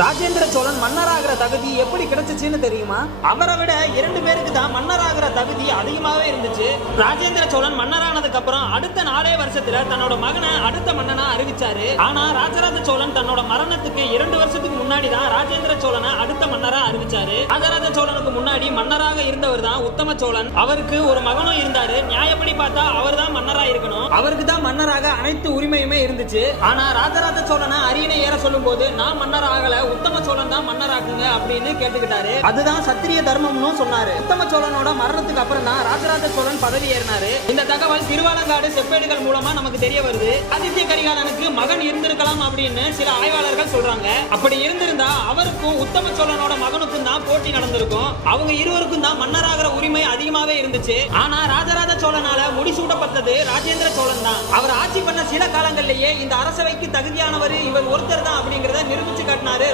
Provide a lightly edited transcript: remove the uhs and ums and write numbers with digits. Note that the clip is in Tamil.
ராஜேந்திர சோழன் மன்னராகிற தகுதி எப்படி கிடைச்சிச்சுன்னு தெரியுமா? அவரை விட 2 பேருக்கு தான் மன்னராகிற தகுதி அதிகமாவே இருந்துச்சு. ராஜேந்திர சோழன் மன்னரானதுக்கு அப்புறம் அடுத்த 4 வருஷத்துல தன்னோட மகனை அடுத்த மன்னனா அறிவிச்சாரு. ஆனா ராஜராஜ சோழன் தன்னோட மரணத்துக்கு 2 வருஷத்துக்கு முன்னாடி தான் ராஜேந்திர சோழனை அடுத்த மன்னரா அறிவிச்சாரு. ராஜராஜ சோழனுக்கு முன்னாடி மன்னராக இருந்தவர் தான் உத்தம சோழன். அவருக்கு ஒரு மகனும் இருந்தாரு. நியாயப்படி பார்த்தா அவர் தான் மன்னரா இருக்கணும். அவருக்கு தான் மன்னராக அனைத்து உரிமையுமே இருந்துச்சு. ஆனா ராஜராஜ சோழனை அரியணை ஏற சொல்லும் போது நான் மன்னர் ஆகல, உத்தம சோழன் தான் மன்னராக்குங்க அப்படின்னு கேட்டுக்கிட்டாரு. அதுதான் சத்திரிய தர்மம்னு சொன்னாரு. உத்தம சோழனோட மரணத்துக்கு அப்புறம் தான் ராஜராஜ சோழன் பதவி ஏறினாரு. இந்த தகவல் திருவாலங்காடு செப்பேடுகள் மூலமா நமக்கு தெரிய வருது. ஆதித்ய கரிகாலனுக்கு மகன் இருந்திருக்கலாம் அப்படின்னு சில ஆய்வாளர்கள் சொல்றாங்க. அப்படி இருந்திருந்தா அவருக்கும் உத்தம சோழனோட மகனுக்கும் தான் போட்டி நடந்திருக்கும். அவங்க இருவருக்கும் தான் மன்னராகிற உரிமை அதிகமாவே இருந்துச்சு. ஆனா ராஜராஜ சோழனால முடிசூட்டப்பட்டது ராஜேந்திர சோழன் தான். அவர் ஆட்சி பண்ண சில காலங்களிலேயே இந்த அரசவைக்கு தகுதியானவர் இவர் ஒருத்தர் தான் அப்படிங்கறத நிரூபிச்சு காட்டினாரு.